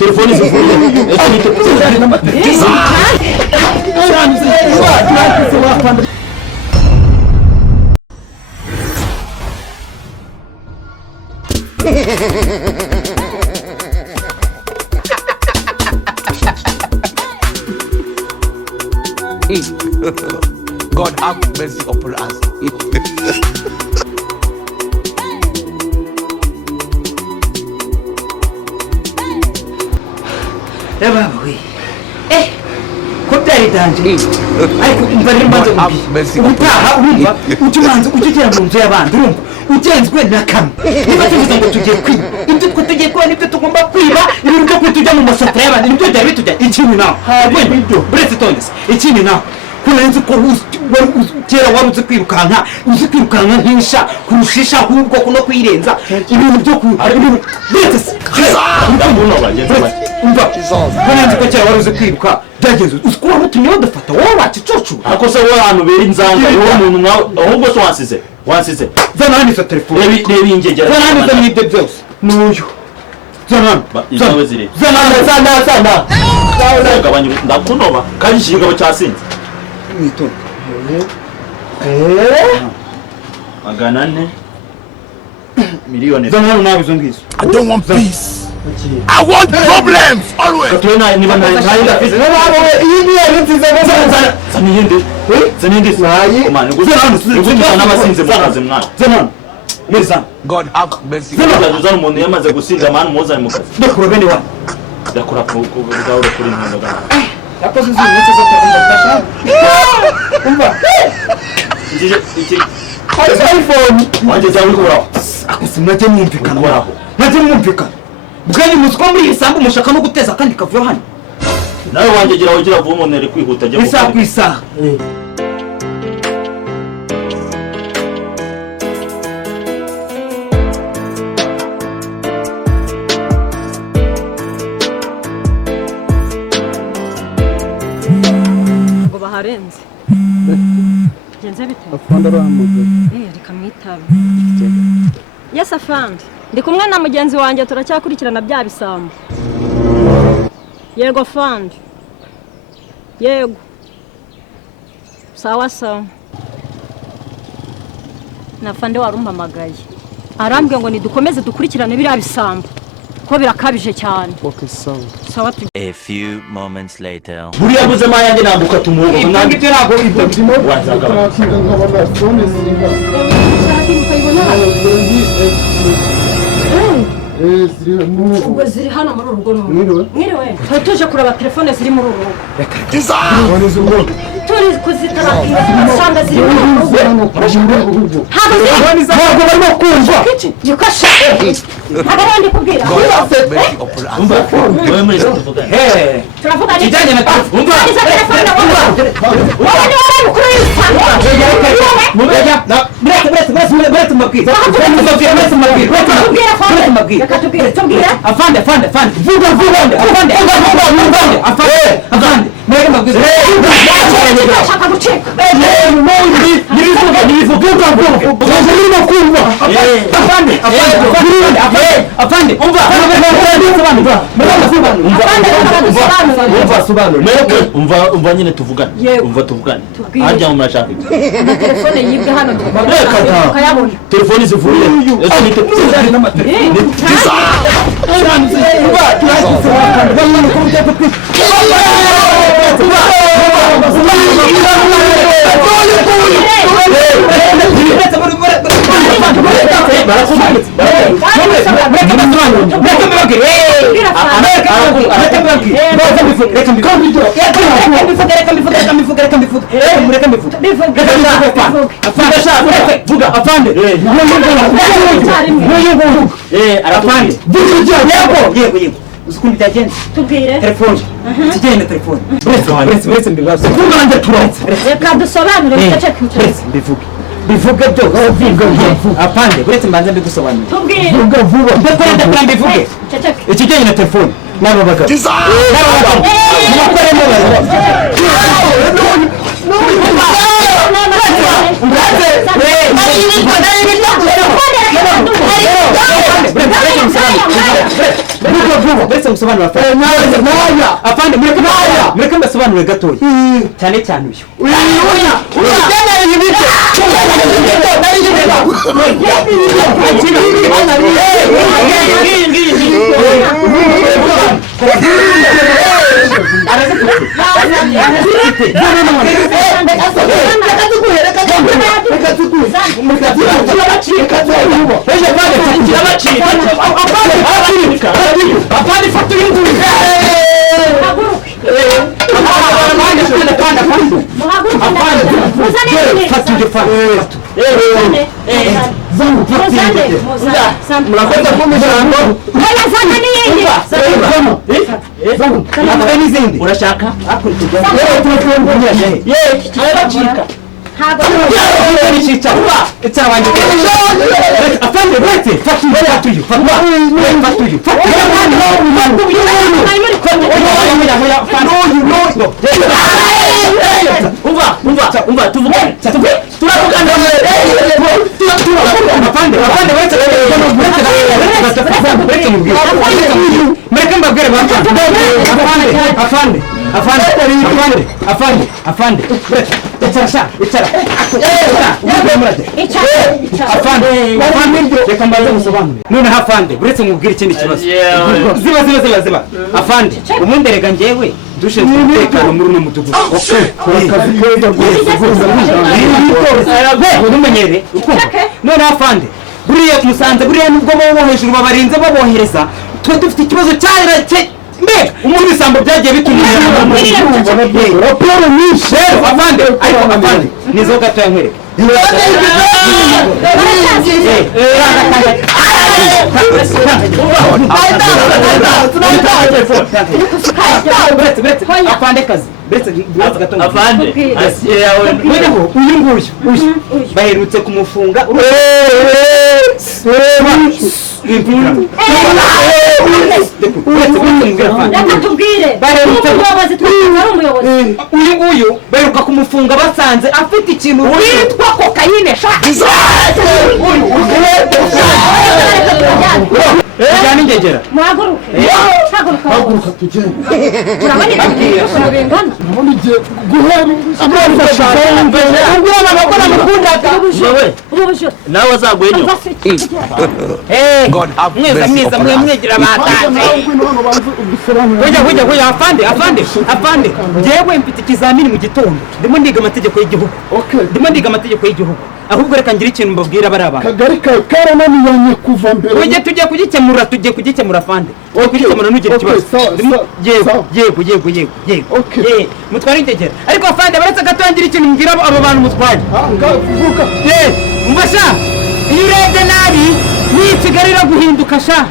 telefoni zivuye God have mercy upon us. Baba we ko byari danje ariko umva rero mbanze ubutaha urumva utumanze ugikera mu nzu y'abandi urumva ugenzwe na kamwe niba tuvuze ngo tugiye kwiba ibyo tugiye kuba nibyo tugomba kwiba ibintu byo kwitujya mu masafuriya y'abandi nibyo byari bitujya ikindi nawe uretse tondese ikindi nawe kurenze ko kera wari uzi kwirukanka nk'isha kurushisha ahubwo no kwirenza ibintu byo biretse umva kurenze ko kera wari uzi kwiruka byageze uskura mutumye badafata wowe wacicucu akosa wowe hano bera inzanga wowe umuntu nkawe ahubwo so wansize zana hano izo telefone reba ingegera zana hano izo n'ibyo byose n'uyu zana gabanya ndakunoba kandi ikigabo cyasinze mwito magana 4 miliyoni zana hano nawe izo ngizo. I don't want peace. I want problems always. Katwena niba ntahinda fize iyi ni nziza zanindi komane gusa n'abasinze mukaze mwana zana meza God have mercy. zana umuntu yamaze gusinda manu muzane mukaze ndakura bene wa ndakura ku bwawe kuri impinga yakoze izinetse zo ndashaka umva iki iPhone wanje zawe kuburaho akusimwa je mwumvikana waraho naje mwumvikana bwanyu muswa muri isambu mushaka no guteza kandi kavuyo hano nawe wanje gira wogira vuba umuntu ari kwihuta je kwisa ngo baharenze genze bite afanda rahamagaye reka mwitabe yes afandi ndi kumwe na mugenzi wanjye turacyakurikirana bya bisambo yego fandi yego sawa sawa na fande warumpamagaye arambwiye ngo nidukomeze dukurikirane biriya bisambo ko birakabije cyane okay sawa sawa A few moments later. buriya buze mayange nambuka tumugo nange terago ibyo ndimo wazaga nkabona phone ziringa ubwo ziri hano muri urugo mwiriwe tuje kureba telefone ziri muri urugo turi kuzitarapira usanga ziri muri urugo ntabwo barimo kumva gikasha ntabwo bandi kubwira wewe muri tuvugana turavuga ni kijanye na telefone iza telefone wowe ni wowe mukuru w'isango Brett mabwira afande vuga afande mwere mabwira ashaka guceka afande umva nyine tuvugane umva tuvugane harya mu murashaka iki telefone yibwe hano ukayabona telefoni zivuye ese ni Usukundi byagenze tubwire telefone kijyene telefone brese mbibazo kumanje turonse reka dusobanure bivuge byo apande brese mbanze mbigusobanure tubwire vuga ndakora mbivuge ikijyene na telefone nabo bagabo afande mureke mbasobanurire gatoya cyane cyane uyu urashaka umva tuvugane turavugana mureke mbabwire afande reka mbaze musobanurire noneho afande uretse mubwire ikindi kibazo ziba afande ubundi rega njyewe dushinzwe umutekano muri uno mudugudu ntumenyere noneho afande buriya musanze buriya nubwo bo hejuru babarinze babohereza twe dufite ikibazo cyarake mbega umuntu isambo byagiye bitumira raporo nyinshi afande ariko afande nizo gatoya nkwereke afande kazi afande uyu nguyu baherutse kumufunga uyu nguyu baheruka kumufunga basanze afite ikintu witwa kokayine ujyana ingegera haguruka tugende urabona igihe guhera amazi nawe azaguhe nyuma mwiza mwegera batanje afande njyewe mfite ikizamini mu gitondo ndimo ndiga amategeko y'igihugu ahubwo reka ngira ikintu mbabwira bari abantu kagari kawe karananiranye kuva mbere tugiye kugikemura afande kugikemura ntugire ikibazo yego mutware ingegera ariko afande baretse gatangira ikintu mbwira abo bantu mutwaye mbasha iyo urebye nabi ni Kigali iraguhinduka sha